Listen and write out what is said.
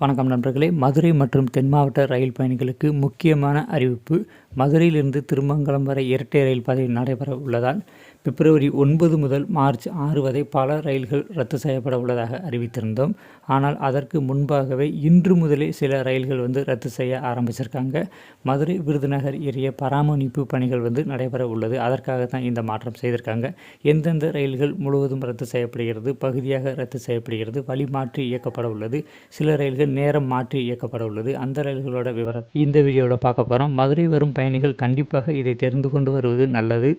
வணக்கம் நண்பர்களே. மதுரை மற்றும் தென் மாவட்ட ரயில் பயணிகளுக்கு முக்கியமான அறிவிப்பு. மதுரையிலிருந்து திருமங்கலம் வரை இரட்டை ரயில் பாதை நடைபெற உள்ளதால் பிப்ரவரி 9 முதல் மார்ச் 6 வரை பல ரயில்கள் ரத்து செய்யப்பட உள்ளதாக அறிவித்திருந்தோம். ஆனால் அதற்கு முன்பாகவே இன்று முதலே சில ரயில்கள் ரத்து செய்ய ஆரம்பிச்சிருக்காங்க. மதுரை விருதுநகர் ஏரிய பராமரிப்பு பணிகள் நடைபெற உள்ளது. அதற்காக தான் இந்த மாற்றம் செய்திருக்காங்க. எந்தெந்த ரயில்கள் முழுவதும் ரத்து செய்யப்படுகிறது, பகுதியாக ரத்து செய்யப்படுகிறது, வழி மாற்றி இயக்கப்பட உள்ளது, சில ரயில்கள் நேரம் மாற்றி இயக்கப்பட உள்ளது. அந்த ரயில்களோட விவரம் இந்த வீடியோவில் பார்க்க போகிறோம். மதுரை வரும் பயணிகள் கண்டிப்பாக இதை தெரிந்து கொண்டு வருவது நல்லது.